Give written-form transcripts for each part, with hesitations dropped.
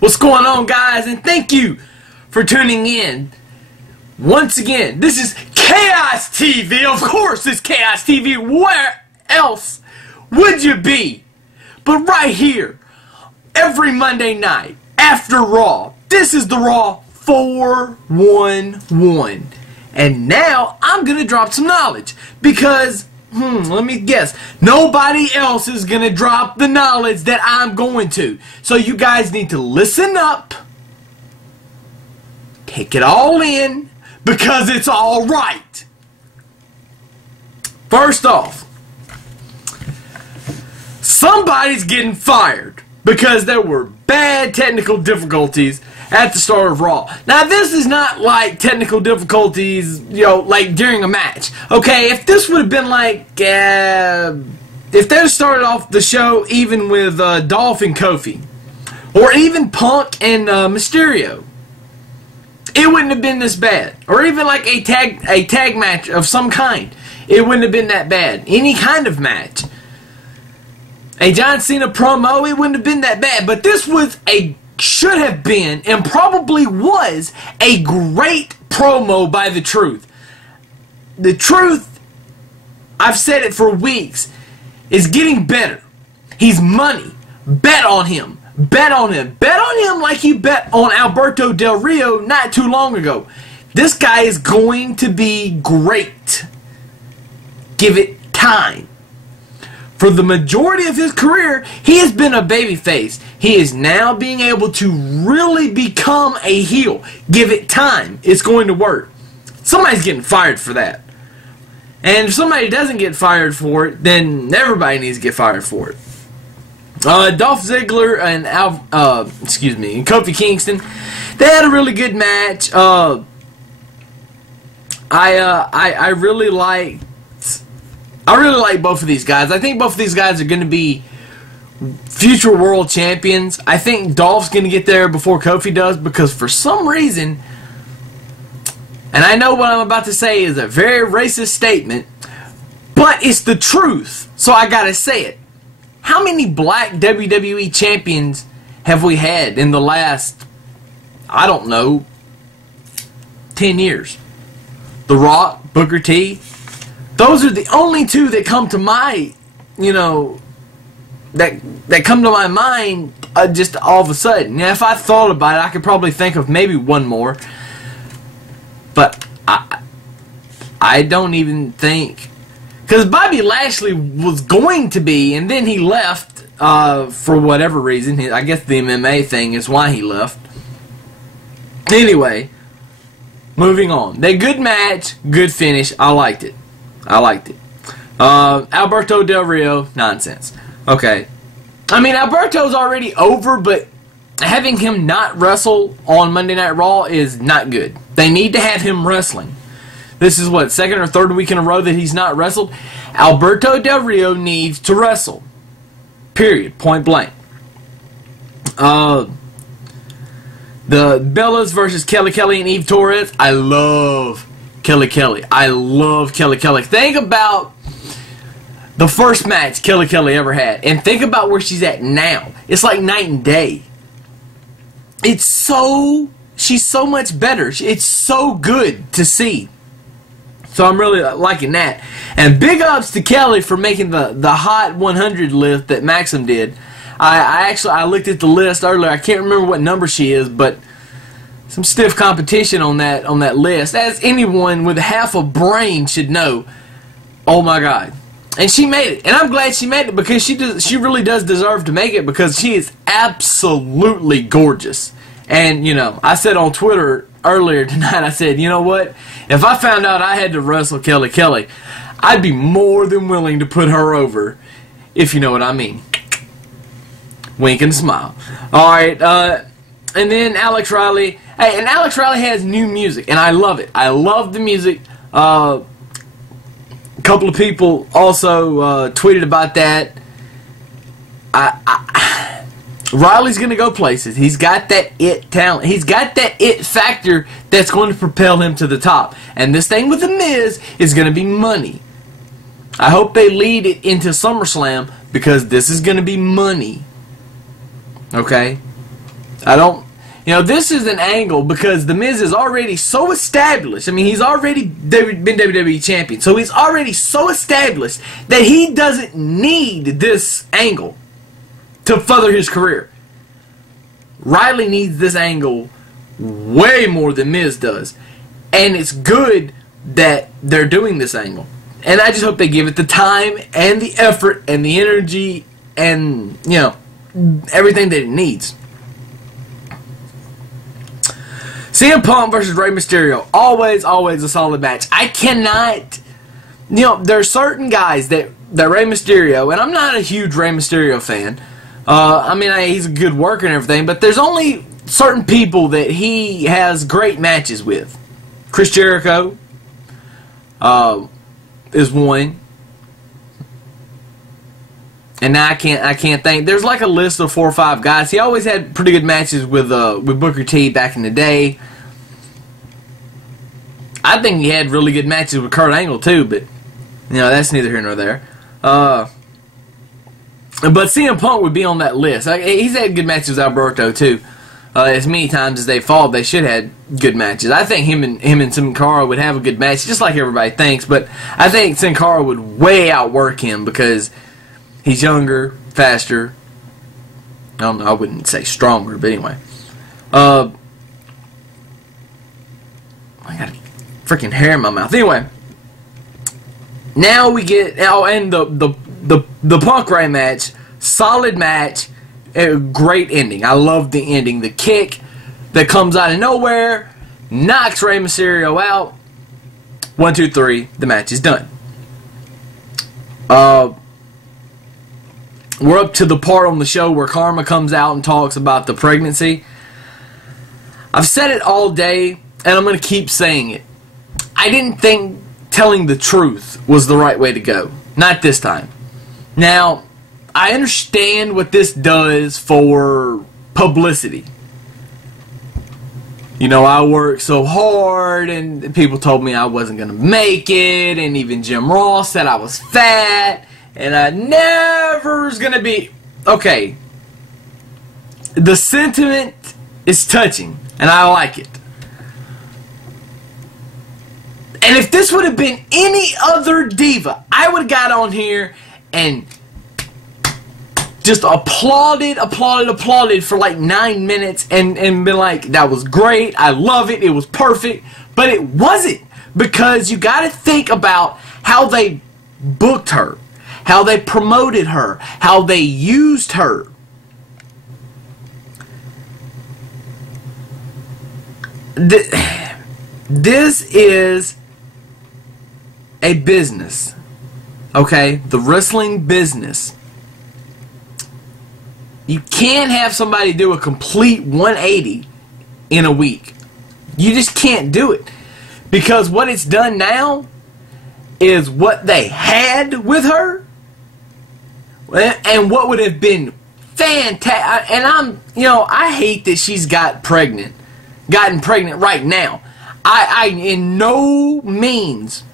What's going on, guys? And thank you for tuning in. Once again, this is Chaos TV. Of course it's Chaos TV. Where else would you be? But right here, every Monday night, after Raw. This is the Raw 411. And now, I'm going to drop some knowledge. Because, let me guess. Nobody else is going to drop the knowledge that I'm going to. So you guys need to listen up. Take it all in. Because it's all right. First off, somebody's getting fired because there were bad technical difficulties at the start of Raw. Now, this is not like technical difficulties, like during a match. Okay, if this would have been like, if they started off the show even with Dolph and Kofi, or even Punk and Mysterio, it wouldn't have been this bad. Or even like a tag match of some kind, it wouldn't have been that bad. Any kind of match. A John Cena promo, it wouldn't have been that bad. But this should have been, and probably was, a great promo by The Truth. The Truth, I've said it for weeks, is getting better. He's money. Bet on him. Bet on him. Bet on him like you bet on Alberto Del Rio not too long ago. This guy is going to be great. Give it time. For the majority of his career, he has been a babyface. He is now being able to really become a heel. Give it time. It's going to work. Somebody's getting fired for that. And if somebody doesn't get fired for it, then everybody needs to get fired for it. Dolph Ziggler and Kofi Kingston, they had a really good match. I really like both of these guys. I think both of these guys are going to be future world champions. I think Dolph's going to get there before Kofi does because for some reason, and I know what I'm about to say is a very racist statement, but it's the truth, so I got to say it. How many black WWE champions have we had in the last, I don't know, 10 years? The Rock, Booker T. Those are the only two that come to my, that come to my mind just all of a sudden. Now, if I thought about it, I could probably think of maybe one more. But I don't even think... Because Bobby Lashley was going to be, and then he left for whatever reason. I guess the MMA thing is why he left. Anyway, moving on. They good match, good finish. I liked it. Alberto Del Rio, nonsense. Okay. I mean, Alberto's already over, but having him not wrestle on Monday Night Raw is not good. They need to have him wrestling. This is what, second or third week in a row that he's not wrestled? Alberto Del Rio needs to wrestle. Period. Point blank. The Bellas versus Kelly Kelly and Eve Torres. I love Kelly Kelly. Think about the first match Kelly Kelly ever had. And think about where she's at now. It's like night and day. She's so much better. It's so good to see. So I'm really liking that. And big ups to Kelly for making the Hot 100 list that Maxim did. I looked at the list earlier. I can't remember what number she is, but some stiff competition on that list. As anyone with half a brain should know. Oh my God. And she made it. And I'm glad she made it because she really does deserve to make it because she is absolutely gorgeous. And, I said on Twitter earlier tonight, I said, you know what? If I found out I had to wrestle Kelly Kelly, I'd be more than willing to put her over, if you know what I mean. Wink and smile. Alright, and then Alex Riley. Hey, and Alex Riley has new music, and I love it. I love the music. A couple of people also tweeted about that. Riley's going to go places. He's got that it talent. He's got that it factor that's going to propel him to the top. And this thing with The Miz is going to be money. I hope they lead it into SummerSlam because this is going to be money. Okay? I don't... You know, this is an angle because The Miz is already so established. I mean, he's already been WWE Champion. So he's already so established that he doesn't need this angle to further his career. Riley needs this angle way more than Miz does. And it's good that they're doing this angle. And I just hope they give it the time and the effort and the energy and, you know, everything that it needs. CM Punk versus Rey Mysterio. Always, always a solid match. I cannot... You know, there are certain guys that Rey Mysterio... And I'm not a huge Rey Mysterio fan. I mean, he's a good worker and everything. But there's only certain people that he has great matches with. Chris Jericho is one. And now I can't think. There's like a list of 4 or 5 guys. He always had pretty good matches with Booker T back in the day. I think he had really good matches with Kurt Angle too, but you know, that's neither here nor there. But CM Punk would be on that list. He's had good matches with Alberto too. As many times as they fought, they should have had good matches. I think him and Sin Cara would have a good match, just like everybody thinks. But I think Sin Cara would way outwork him because he's younger, faster. I don't know, I wouldn't say stronger, but anyway. I got a freaking hair in my mouth. Anyway, now we get and the Punk Ray match, solid match, a great ending. I love the ending. The kick that comes out of nowhere knocks Rey Mysterio out. 1, 2, 3. The match is done. We're up to the part on the show where Karma comes out and talks about the pregnancy. I've said it all day, and I'm going to keep saying it. I didn't think telling the truth was the right way to go. Not this time. Now, I understand what this does for publicity. You know, I worked so hard, and people told me I wasn't going to make it, and even Jim Ross said I was fat. And I never was going to be... Okay. The sentiment is touching. And I like it. And if this would have been any other diva, I would have got on here and just applauded for like 9 minutes and been like, that was great, I love it, it was perfect. But it wasn't. Because you got to think about how they booked her. How they promoted her, how they used her. This is a business, okay? The wrestling business. You can't have somebody do a complete 180 in a week. You just can't do it. Because what it's done now is what they had with her and what would have been fantastic. And I hate that she's gotten pregnant right now. I in no means,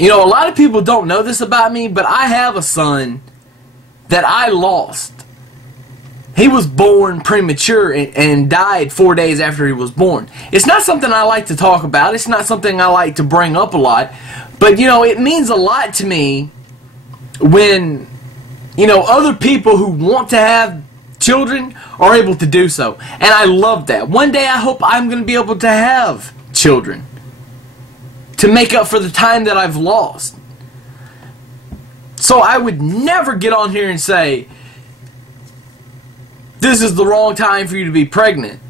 a lot of people don't know this about me, but I have a son that I lost. He was born premature and died 4 days after he was born. It's not something I like to talk about. It's not something I like to bring up a lot. But, it means a lot to me when, other people who want to have children are able to do so. And I love that. One day I hope I'm going to be able to have children to make up for the time that I've lost. So I would never get on here and say, this is the wrong time for you to be pregnant.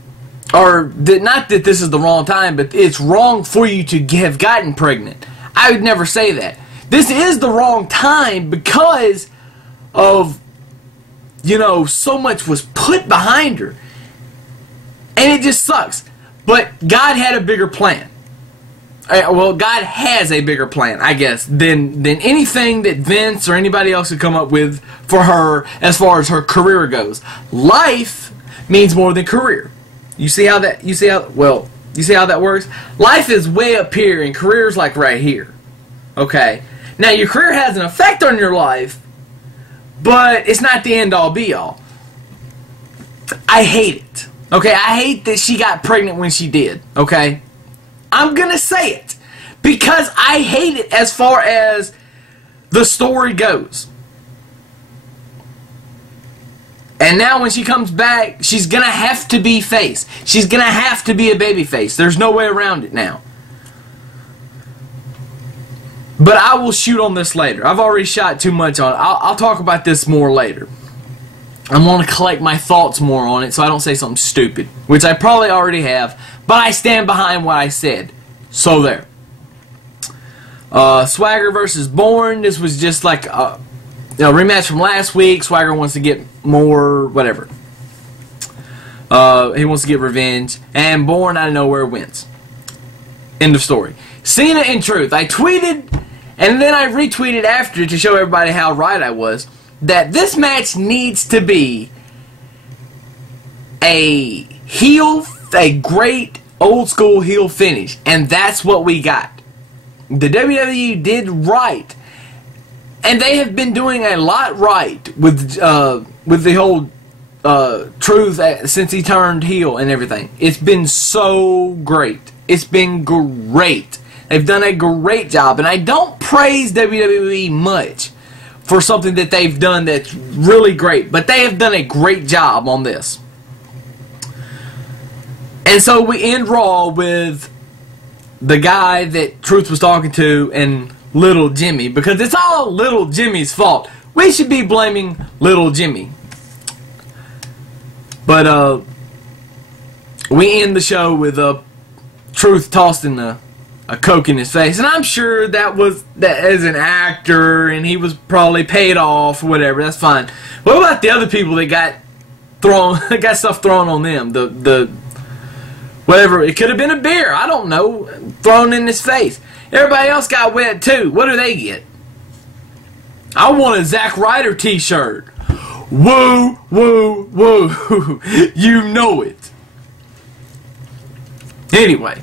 Or, not that this is the wrong time, but it's wrong for you to have gotten pregnant. I would never say that. This is the wrong time because of, so much was put behind her. And it just sucks. But God had a bigger plan. Well, God has a bigger plan, I guess, than anything that Vince or anybody else could come up with for her as far as her career goes. Life means more than career. You see how that works? Life is way up here and career's like right here. Okay? Now, your career has an effect on your life, but it's not the end-all, be-all. I hate it. Okay, I hate that she got pregnant when she did. Okay, I'm gonna say it because I hate it as far as the story goes. And now when she comes back, she's gonna have to be face. She's gonna have to be a baby face. There's no way around it now. But I will shoot on this later. I've already shot too much on it. I'll talk about this more later. I want to collect my thoughts more on it so I don't say something stupid, which I probably already have, but I stand behind what I said. So there. Swagger versus Bourne. This was just like a rematch from last week. Swagger wants to get more, whatever. He wants to get revenge. And Bourne out of nowhere wins. End of story. Cena in Truth. I tweeted, and then I retweeted after to show everybody how right I was, that this match needs to be a great old school heel finish. And that's what we got. The WWE did right. And they have been doing a lot right with the whole Truth since he turned heel and everything. It's been so great. It's been great. They've done a great job. And I don't praise WWE much for something that they've done that's really great. But they have done a great job on this. And so we end Raw with the guy that Truth was talking to and Little Jimmy. Because it's all Little Jimmy's fault. We should be blaming Little Jimmy. But we end the show with Truth tossing a Coke in his face, and I'm sure that as an actor, and he was probably paid off or whatever. That's fine. What about the other people that got stuff thrown on them? The whatever, it could have been a beer, I don't know, thrown in his face. Everybody else got wet too. What do they get? I want a Zack Ryder t-shirt. Woo, woo, woo. You know it. Anyway.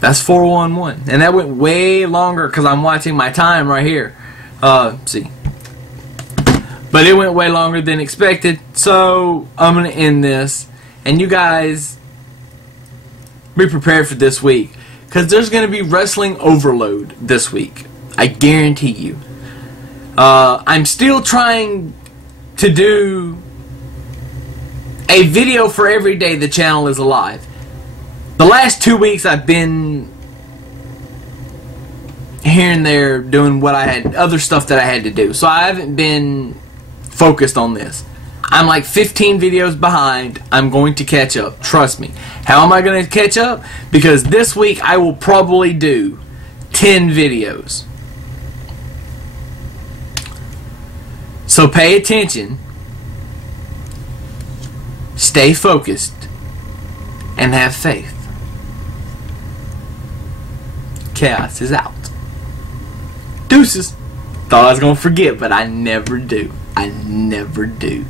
That's 411. And that went way longer because I'm watching my time right here. See. But it went way longer than expected. So, I'm going to end this. And you guys, be prepared for this week. Because there's going to be wrestling overload this week. I guarantee you. I'm still trying to do a video for every day the channel is alive. The last 2 weeks I've been here and there doing other stuff that I had to do. So I haven't been focused on this. I'm like 15 videos behind. I'm going to catch up. Trust me. How am I going to catch up? Because this week I will probably do 10 videos. So pay attention. Stay focused. And have faith. Chaos is out. Deuces. Thought I was going to forget, but I never do. I never do.